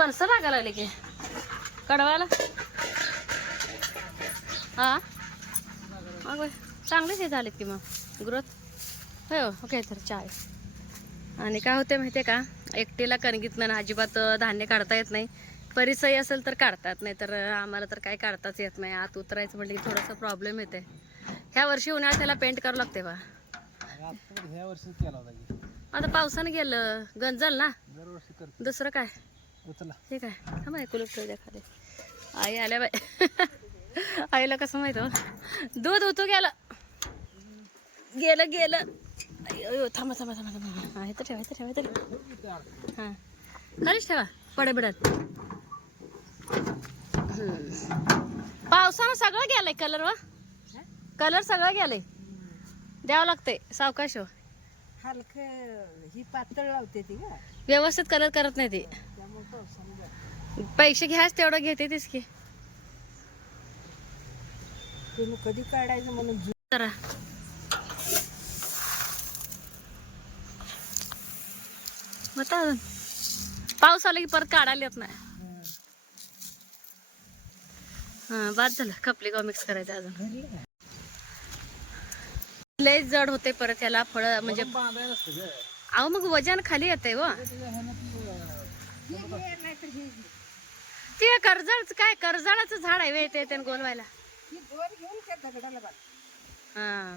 कणसं लागायला लागले की. कडवायला हा? मग. चांगलेच हे झाले की मग. ग्रोथ? हो ओके तर चाय आणि काय होते माहिती आहे का? एकटीला कणगीतनं अजिबात धान्य काढता येत नाही. परिसही असेल तर काढतात नाही तर आम्हाला तर काही काढताच येत नाही. आत उतरायचं म्हटलं की थोडासा प्रॉब्लेम येते ह्या वर्षी उन्हाळ्यात त्याला पेंट करावं लागते बा. आता ह्या वर्षी पावसानं गेलं गंजल ना? दुसरं काय? हे काय थांबा ऐकू ठेवू द्या खाली आई आल्या बाय आईला कसं माहीत हो? दूध उतू गेलं. गेलं गेलं. अयो थांबा थांबा थांबा थांबा. हा इथं ठेवा इथं ठेवा ठेवा. हां. खालीच ठेवा पडे बिडत पावसानं सगळं गेलंय कलर वा कलर सगळं गेलंय. द्यावं लागतंय सावकाश हो. हलकं ही पातळ लावते ती का व्यवस्थित कलर करत नाही ती. पैसे घ्यास तेवढं घेते तीच की. कधी काढायचं म्हणून जु- जरा. होता अजून पाऊस आला की परत काढायला येत नाही. हं. बाद झालं. खपली गाव मिक्स करायचं अजून. का? लय जड होते परत याला फळ म्हणजे अहो मग वजन खाली येते व. ती, कर्जाळच काय कर्जाळाचं झाड आहे वे ते गोलवायला. ही दोन घेऊन त्या दगडाला बांध. हा.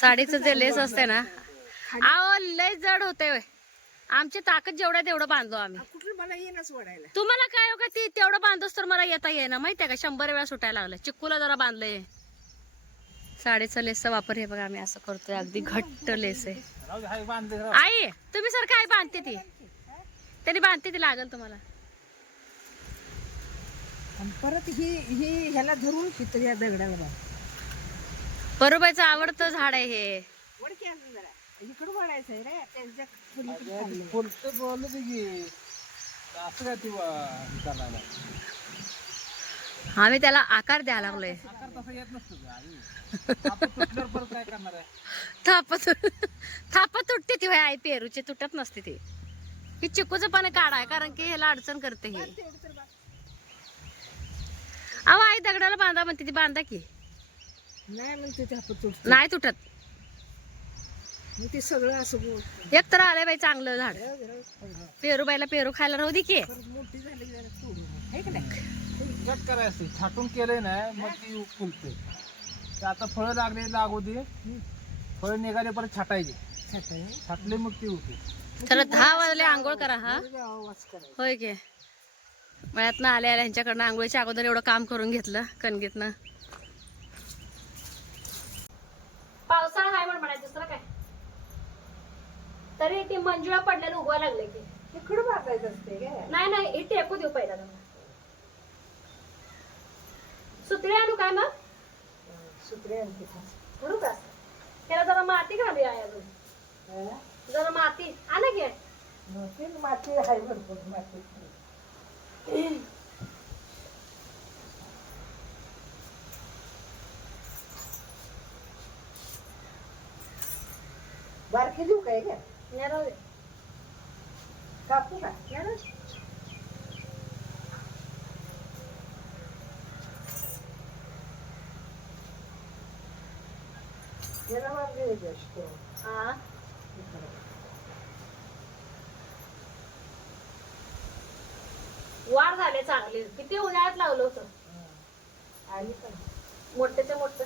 साडीचं जे लेस असते ना अहो लय जड होते वय आमची ताकद जेवढ्या तेवढं बांधलो आम्ही. आ, कुठलं मला येणंच ओढायला? तुम्हाला काय हो का ती तेवढं बांधतोस तर मला येता येईना माहितीये का? शंभर वेळा सुटायला लागलं. चिक्कूला जरा बांधलंय. साडीचा लेसचा वापर हे बघा आम्ही असं करतोय. अगदी घट्ट लेस आहे. आई तुम्ही सर काय बांधते ती. त्यांनी बांधते ती लागल तुम्हाला. आणि परत ही ही ह्याला धरून तिथं या दगडाला बांध. बरोबरचं आवडतं झाड आहे हे. वड की अजून जरा. इकडं वाढायचं आहे रे त्यांच्या पलीकडे अगं, ती चाललंय. फुलतं बोललं ते की. असं काय ती वा- करायला आम्ही त्याला आकार द्यायला लागलोय. आकार तसा येत नसतो ग आई. आपण तुटल्यावर परत काय करणार आहे? थाप थाप तुटते ती आई पेरूची तुटत नसते ती. ही चिकूचं पाणी काढाय कारण की ह्याला अडचण करते हे. अहो आई दगडाला बांधा म्हणते ती बांधा की. नाही म्हणते तुटत. नाही तुटत. मग ते सगळं असं बोल. एक तर आलंय बाई चांगलं झाड. पेरू बाईला पेरू खायला राहू दे की. मोठी झाली की जरा तोडून. आहे का नाही? कट करायचं. छाटून केलंय ना मग ती फुलते. ते आता फळं लागले लागू दे. फळं निघाले परत छाटायचे. छाटाय. छाटले मग ती होते. तर दहा वाजले आंघोळ करा हा. होय की. मळ्यातनं आल्या आल्या ह्यांच्याकडनं आंघोळीच्या अगोदर एवढं काम करून घेतलं कणगीतनं पावसाळा हाय म्हणून म्हणायचं दुसरं काय? तरी ती मंजुळा पडलेलं उभं लागले की. तिकडं बांधायचं असते काय? नाही नाही हे टेकू देऊ पहिला सुत्रे आणू काय मग? सुत्रे आणते का? त्याला जरा माती घालूया अजून? जरा माती. आणा घे. माती आहे भरपूर माती. बारकी देऊ काय का या राहू दे. कापू का? या हा वाढ झाले चांगले. किती उन्हाळ्यात लावलं होतं? आणि पण मोठ्याच्या मोठं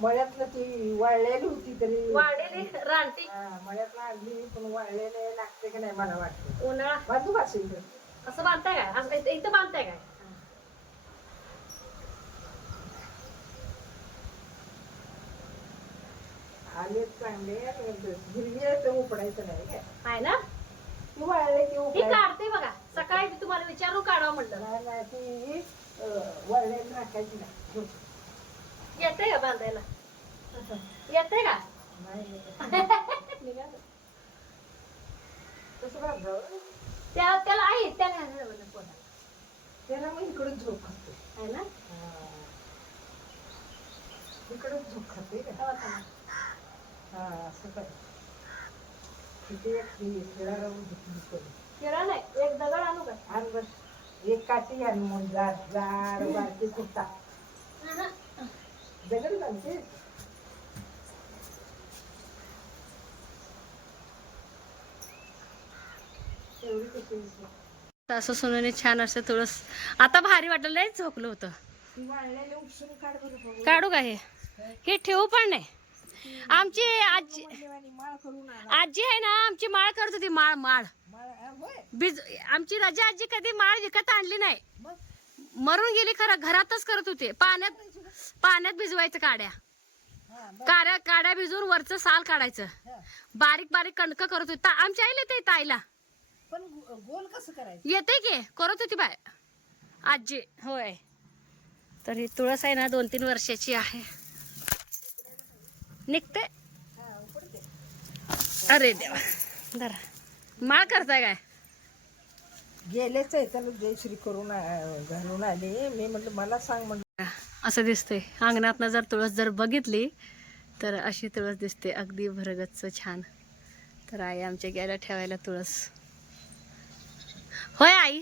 मळ्यातलं ती वाळलेली होती तरी. वाढलेली रानटी. हा, मळ्यातलं आणली पण वाळलेले लागते का नाही मला वाटतं. उन्हाळा. असेल तर असं बांधताय काय? असं इथं- इथं बांधताय काय? चांगले. हिरवी तर उपडायचं नाही काय? आहे ना? ती वाळले ती मी उपडायचं काढते बघा. सकाळी मी तुम्हाला विचारून काढावं म्हणलं नाही नाही ती वाळलेली नाही. येतंय का बांधायला? येतंय का? नाही निघालं. कसं बांधावं? त्या त्याला आहे त्याला आहे ना म्हणलं. त्याला मग इकडून झोप खातो. आहे ना? इकडून झोप खाते का? तेव्हा थांबा. तिथे एक शिळा राहून घेतली करून. किरा नाही एक दगड आणू का? आणि बस. एक काठी आणि मग जाड जाड बारकी कुर्ता दगड घालते एवढी कशी असं सोनूने छान असं तुळस आता भारी वाटलं लय झोकलं होतं. ती वाळलेली उपसून काढ बरं बघू. काढू का हे? हे ठेवू पण नाही. आमची आजी. आजी आहे ना आमची माळ करत होती माळ माळ. बीज आमची राजा आजी कधी माळ विकत आणली नाही. मरून गेली खरं घरातच करत होते. पाण्यात पाण्यात भिजवायचं काड्या. हा. काड्या काड्या भिजवून वरचं साल काढायचं. बारीक बारीक कणक करत होती. ता- आमच्या आईला येते ताईला. पण गोल कसं करायचं? येते की करत होती बाय. आजी. होय. तर ही तुळस आहे ना दोन तीन वर्षाची आहे. निघते. अरे देवा. धरा. माळ करताय काय? गेलेच आहे. त्याला जयश्री करून आ- घालून आले. मी म्हटलं मला सांग म्हटलं. असं दिसतंय. अंगणातनं जर तुळस जर बघितली तर अशी तुळस दिसते. अगदी भरगतच छान. तर आई आमच्या गेल्या ठेवायला तुळस. होय आई?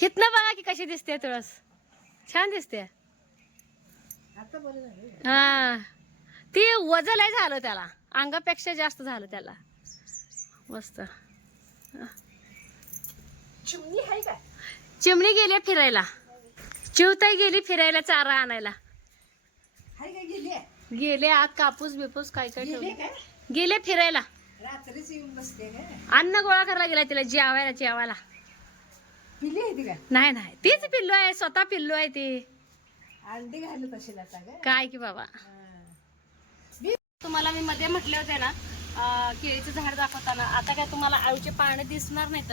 हितनं बघा की कशी दिसते तुळस. छान दिसते. आता बरं झालं. हा. ती वजलही झालं त्याला. अंगापेक्षा जास्त झालं त्याला. मस्त. चिमणी आहे गेली फिरायला. चिवताई गेली फिरायला चारा आणायला. आहे गेली? आत कापूस बिपूस काय काय गेली ठेवले. काय? गेले फिरायला. अन्न गोळा करायला गेला तिला जेवायला जेवायला. आहे नाही नाही. तीच पिल्लू आहे स्वतः पिल्लू आहे ती. अंडी आता काय काय की बाबा. तुम्हाला मी मध्ये म्हटले होते ना केळीचं झाड दाखवताना आता काय तुम्हाला आळूचे पानं दिसणार नाहीत.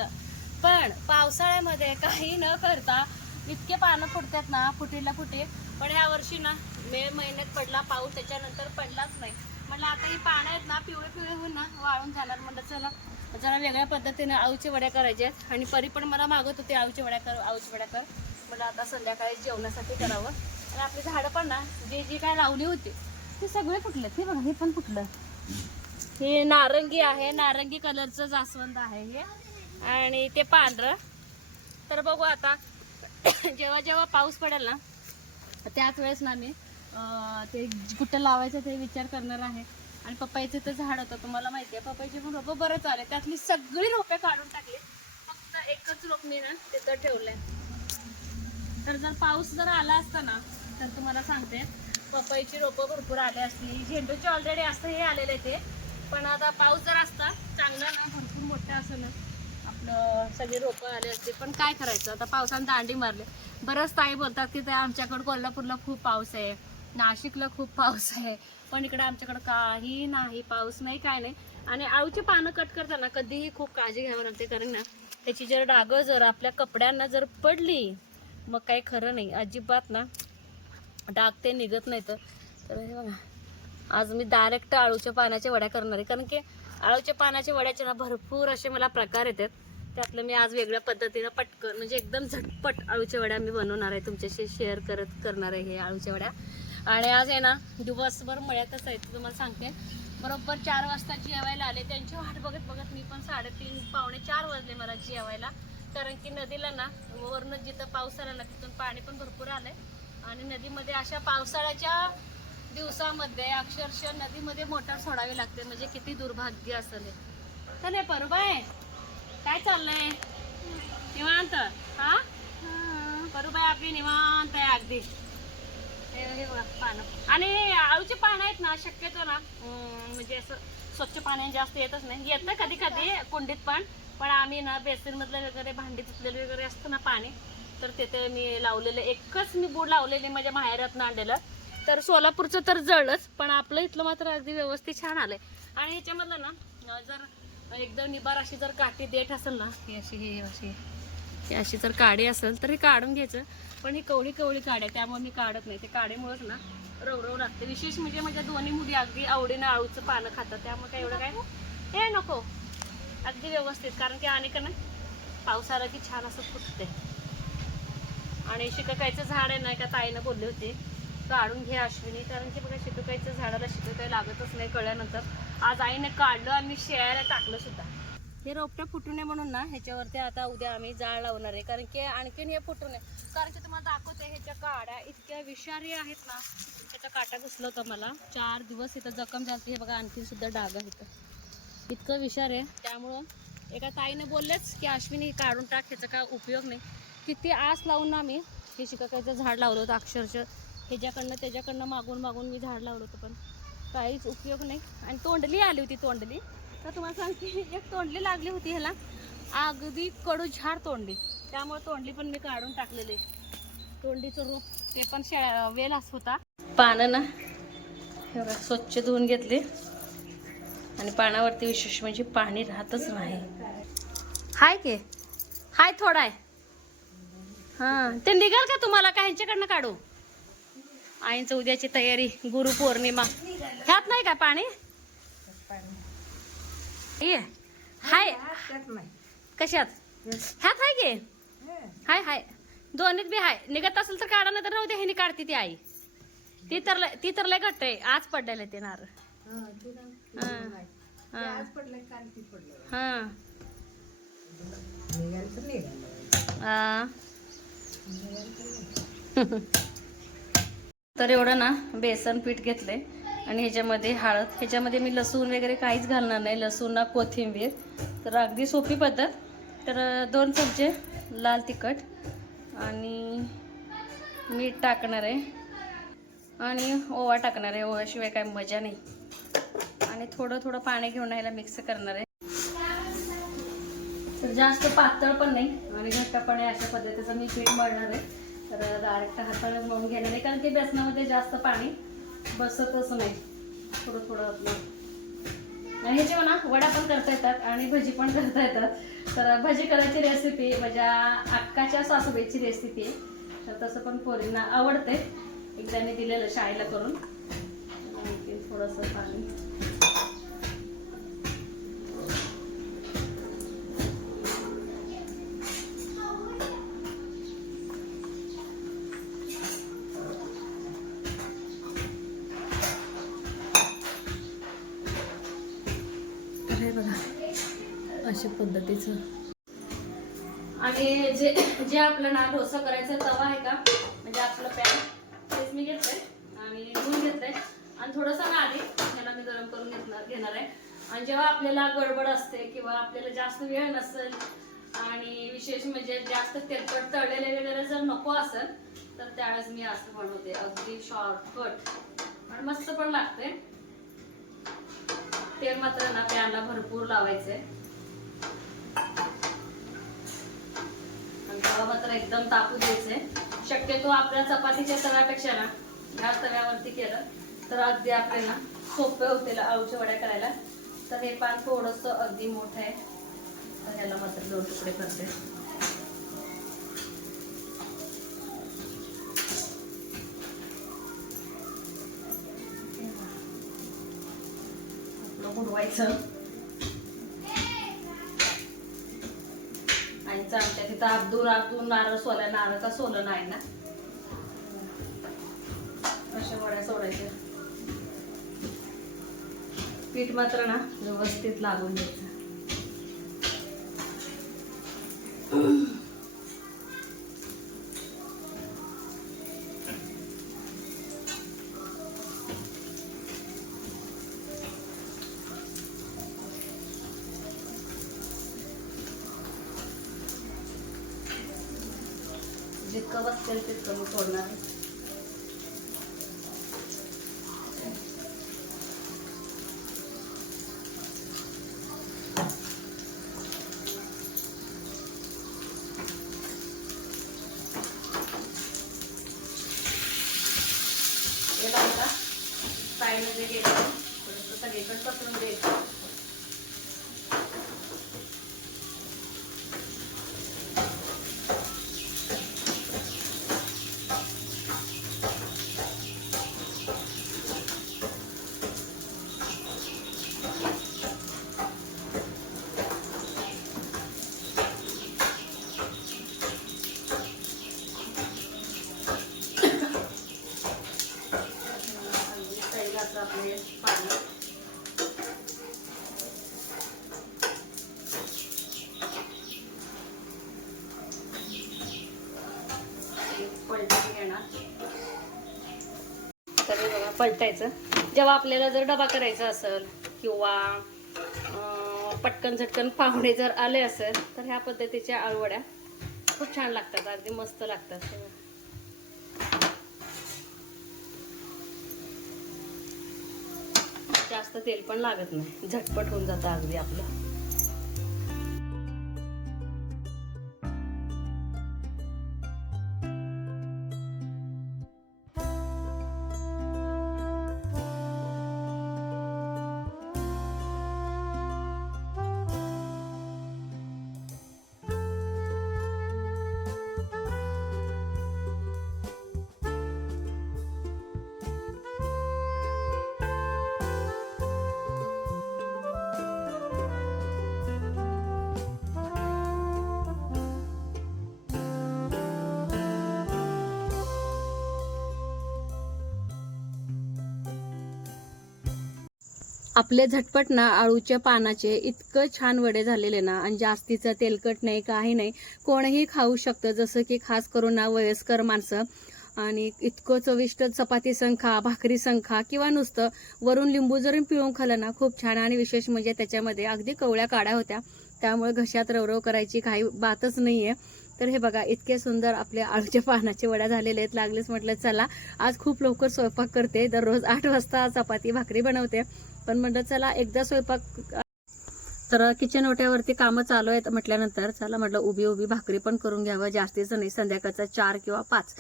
पण पावसाळ्यामध्ये काही न करता इतके पानं फुटतात ना फुटीला फुटे. पण ह्या वर्षी ना मे महिन्यात पडला पाऊस त्याच्यानंतर पडलाच नाही. म्हटलं आता ही पानं आहेत ना पिवळे पिवळे होऊन ना वाळून जाणार. म्हटलं चला जरा वेगळ्या पद्धतीने आळूच्या वड्या करायच्या आहेत. आणि परी पण मला मागत होते आळूच्या वड्या कर आळूच्या वड्या कर. मला आता संध्याकाळी जेवणासाठी करावं. आणि आपली झाडं पण ना जे जी काय लावली होती ते सगळे फुटलेत हे बघा हे पण फुटलं. हे नारंगी आहे नारंगी कलरचं जास्वंद आहे हे. आणि ते पांढरं. तर बघू आता जेव्हा जेव्हा पाऊस पडेल ना त्याच वेळेस ना मी ते कुठं लावायचं ते विचार करणार आहे. आणि पपईचं तर झाड होतं तुम्हाला माहिती आहे पपईचे पण रोपं बरंच आले. त्यातली सगळी रोपे काढून टाकली. फक्त एकच रोप मी ना तिथं ठेवलंय. तर जर पाऊस जर आला असता ना तर तुम्हाला सांगते पपईची रोपं भरपूर आले असती झेंडूचे ऑलरेडी असं हे आलेले ते. पण आता पाऊस जर असता चांगला ना भरपूर मोठा असं ना आपलं सगळी रोपं आले असते पण काय करायचं? आता पावसानं दांडी मारले. बरंच ताई बोलतात की ते आमच्याकडं कोल्हापूरला खूप पाऊस आहे. नाशिकला खूप पाऊस आहे. पण इकडे आमच्याकडं काही नाही. पाऊस नाही काय नाही. आणि आळूची पानं कट करताना कधीही खूप काळजी घ्यावी लागते. कारण ना त्याची जर डागं जर आपल्या कपड्यांना जर पडली मग काही खरं नाही. अजिबात ना. डाग ते निघत नाही तर हे बघा. आज मी डायरेक्ट आळूच्या पानाच्या वड्या करणार आहे. कारण की आळूच्या पानाच्या वड्याचे ना भरपूर असे मला प्रकार येतात. त्यातलं मी आज वेगळ्या पद्धतीनं पटकन म्हणजे एकदम झटपट आळूच्या वड्या मी बनवणार आहे. तुमच्याशी शेअर करत करणार आहे हे आळूच्या वड्या. आणि आज आहे ना दिवसभर मळ्यातच आहे. तुम्हाला सांगते. बरोबर चार वाजता जेवायला आले. त्यांची वाट बघत बघत मी पण साडेतीन पावणे चार वाजले मला जेवायला. कारण की नदीला ना वरनं जिथं पाऊस आला ना तिथून पाणी पण भरपूर आलं आहे आणि नदीमध्ये अशा पावसाळ्याच्या दिवसामध्ये अक्षरशः नदीमध्ये मोटर सोडावी लागते. म्हणजे किती दुर्भाग्य असेल हे. तर नाही परुबाई काय चाललंय? निवांत? हा? परुबाई आपली निवांत आहे अगदी. पान पानं. आणि आळूचे पानं आहेत ना शक्यतो ना म्हणजे असं स्वच्छ पाणी जास्त येतच नाही. येतं कधी कधी कुंडीत पण. पण आम्ही ना बेसिनमधलं वगैरे भांडी धुतलेलं वगैरे असतं ना पाणी तर तिथे मी लावलेलं एकच मी बूड लावलेली माझ्या माहेरातनं आणलेलं. तर सोलापूरचं तर जळलंच पण आपलं इथलं मात्र अगदी व्यवस्थित छान आलंय. आणि ह्याच्यामधलं ना जर एकदम निबार अशी जर काठी देठ असेल ना ही अशी ही अशी ही अशी जर काडी असेल तर हे काढून घ्यायचं. पण ही कवळी कवळी काडी आहे त्यामुळे मी काढत नाही. ते काडीमुळेच ना रवरव लागते. विशेष म्हणजे माझ्या दोन्ही मुली अगदी आवडीनं आळूचं पानं खातात. त्यामुळे काय एवढं काय? हे नको. अगदी व्यवस्थित. कारण की अनेक ना पावसाळा की छान असं फुटते आणि शिकाकायचं झाड आहे ना का ताईनं बोलली होती. काढून घे अश्विनी कारण की बघा शितुकाईच्या झाडाला शितुकाई लागतच नाही कळल्यानंतर. आज आईने काढलं आणि शेळ्याला टाकलं सुद्धा. हे रोपटं फुटू नये म्हणून ना ह्याच्यावरती आता उद्या आम्ही जाळ लावणार आहे. कारण की आणखीन हे फुटू नये. कारण की तुम्हाला दाखवते ह्याच्या काड्या इतक्या विषारी आहेत ना. त्याचा काटा घुसला होता मला. चार दिवस इथं जखम झाली हे बघा आणखीन सुद्धा डाग होतं इतकं विषार आहे. त्यामुळं एका ताईने बोललेच की अश्विनी हे काढून टाक. ह्याचा काय उपयोग नाही. किती आस लावून ना मी हे शिकाकायचं झाड लावलं होतं अक्षरशः. ह्याच्याकडनं त्याच्याकडनं मागून मागून मी झाड लावलं होतं पण काहीच उपयोग नाही. आणि तोंडली आली होती तोंडली. तर तुम्हाला सांगते एक तोंडली लागली होती ह्याला. अगदी कडू झाड तोंडली. त्यामुळे तोंडली पण मी काढून टाकलेली. तोंडलीचं रूप ते पण शेळ्या वेलाच होता. पानं ना हे बघा स्वच्छ धुवून घेतले. आणि पानावरती विशेष म्हणजे पाणी राहतच नाही. हाय के? हाय थोडा आहे. हां ते निघाल का तुम्हाला? का ह्यांच्याकडनं काढू? आईंचं उद्याची तयारी गुरुपौर्णिमा ह्यात नाही का पाणी? ये. हाय. कशात? ह्यात हाय के? हं. हाय हाय. दोन्हीत बी हाय. निघत असेल तर काढा नाही तर राहू दे ह्यानी काढते ती आई. ती तर ती तर लय घट्ट आहे. आज पडलेलं ते नार हं, तर एवढं ना बेसन पीठ घेतलंय. आणि ह्याच्यामध्ये हळद. ह्याच्यामध्ये मी लसूण वगैरे काहीच घालणार नाही. लसूण ना कोथिंबीर. तर अगदी सोपी पद्धत. तर दोन चमचे लाल तिखट. आणि मीठ टाकणार आहे. आणि ओवा टाकणार आहे. ओव्याशिवाय काय मजा नाही. आणि थोडं थोडं पाणी घेऊन ह्याला मिक्स करणार आहे. तर जास्त पातळ पण नाही आणि घट्ट पण आहे अशा पद्धतीचं मी पीठ मळणार आहे. तर डायरेक्ट हाताने मळून घेणार नाही कारण की बेसनामध्ये जास्त पाणी बसतच नाही. थोडं थोडं आपलं. आणि ह्याचे म्हणा वडा पण करता येतात आणि भजी पण करता येतात. तर भजी करायची रेसिपी माझ्या म्हणजे अक्काच्या सासूबाईची रेसिपी आहे. तर तसं पण पोरींना आवडते एकदा मी दिलेलं शाळेला करून. आणखी थोडंसं पाणी. अशा पद्धतीचं. आणि जे जे आपलं ना डोसा करायचा तवा आहे का? म्हणजे आपलं पॅन तेच मी घेतलंय. आणि धुवून घेतलंय. आणि थोडंसं ना आधी त्याला मी गरम करून घेतणार घेणार आहे. आणि जेव्हा आपल्याला गडबड असते किंवा आपल्याला जास्त वेळ नसेल आणि विशेष म्हणजे जास्त तेलकट तळलेले वगैरे जर नको असेल तर त्यावेळेस मी असं बनवते. अगदी शॉर्टकट पण मस्त पण लागते तेल मात्र ना पॅनला भरपूर लावायचंय. तवा मात्र एकदम तापू द्यायचंय. शक्यतो आपल्या चपातीच्या तव्यापेक्षा ना ह्या तव्यावरती केलं तर अगदी आपल्याला सोपे होतील आळूच्या वड्या करायला. तर हे पान थोडस अगदी मोठं आहे. तर ह्याला मात्र दोन तुकडे करते. उडवायचं बुडवायचं आमच्या तिथं. अब्दुल अब्दुल नारळ सोला नारळचा सोलं नाही ना? अशा वड्या सोडायच्या. पीठ मात्र ना व्यवस्थित लागून द्यायचं. gusto mucho, पलटायचं. जेव्हा आपल्याला जर डबा करायचा असेल किंवा पटकन झटकन पाहुणे जर आले असेल तर ह्या पद्धतीच्या आळवड्या खूप छान लागतात अगदी मस्त लागतात. जास्त तेल पण लागत नाही. झटपट होऊन जातं अगदी आपलं. आपले झटपट ना आळूच्या पानाचे इतकं छान वडे झालेले ना आणि जास्तीचं तेलकट नाही काही नाही कोणही खाऊ शकतं जसं की खास करून ना वयस्कर माणसं. आणि इतकं चविष्ट चपाती संखा भाकरी संखा किंवा नुसतं वरून लिंबू जरी पिळून खाल्लं ना खूप छान आणि विशेष म्हणजे त्याच्यामध्ये अगदी कवळ्या काड्या होत्या. त्यामुळे घशात रवरव करायची काही बातच नाही आहे तर हे बघा इतके सुंदर आपले आळूच्या पानाचे वड्या झालेले आहेत. लागलेच म्हटलं चला आज खूप लवकर स्वयंपाक करते. दररोज आठ वाजता चपाती भाकरी बनवते. पण म्हणलं चला एकदा स्वयंपाक तर किचन ओट्यावरती कामं चालू आहेत म्हटल्यानंतर चला म्हटलं उभी उभी भाकरी पण करून घ्यावं. जास्तीचं नाही संध्याकाळचा चार किंवा पाच.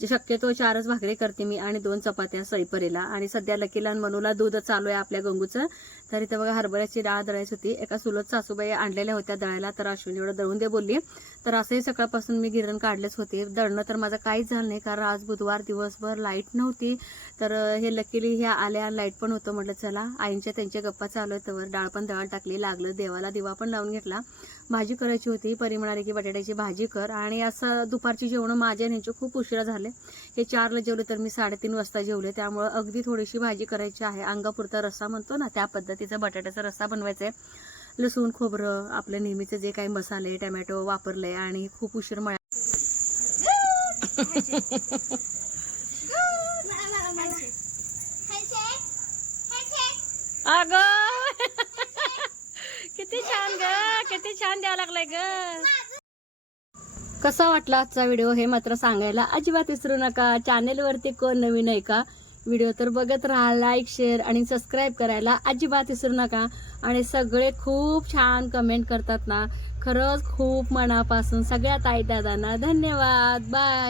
शक्यतो चारच भाकरी करते मी आणि दोन चपात्या सईपरीला. आणि सध्या लकीला मनूला दूध चालू आहे आपल्या गंगूचं. तर इथं बघा हरभऱ्याची डाळ दळायची होती. एका सुलत सासूबाई आणलेल्या होत्या दळायला तर अश्विनी एवढं दळून दे बोलली. तर असंही सकाळपासून मी गिरण काढलेच होते. दळणं तर माझं काहीच झालं नाही कारण आज बुधवार दिवसभर लाइट नव्हती. तर हे लकीली ह्या आल्या लाइट पण होतं म्हटलं चला आईंच्या त्यांच्या गप्पा चालू आहेत तर डाळ पण दळायला टाकली लागलं देवाला दिवा पण लावून घेतला. भाजी करायची होती परी म्हणाले की बटाट्याची भाजी कर. आणि असं दुपारची जेवणं माझ्या ह्यांचे खूप उशिरा झाले. हे चारला जेवले तर मी साडेतीन वाजता जेवले. त्यामुळं अगदी थोडीशी भाजी करायची आहे. अंगापुरता रस्सा म्हणतो ना त्या पद्धतीचा बटाट्याचा रस्सा बनवायचा आहे लसूण खोबरं आपलं नेहमीचे जे काही मसाले टमॅटो वापरले आणि खूप उशीर मळा अग! किती छान ग किती छान द्यावं लागलाय ग. कसा वाटला आजचा व्हिडिओ हे मात्र सांगायला अजिबात विसरू नका. चॅनेलवरती कोण नवीन आहे का? व्हिडिओ तर बघत राहा लाईक शेअर आणि सबस्क्राईब करायला अजिबात विसरू नका. आणि सगळे खूप छान कमेंट करतात ना. खरंच खूप मनापासून सगळ्या ताई दादांना धन्यवाद. बाय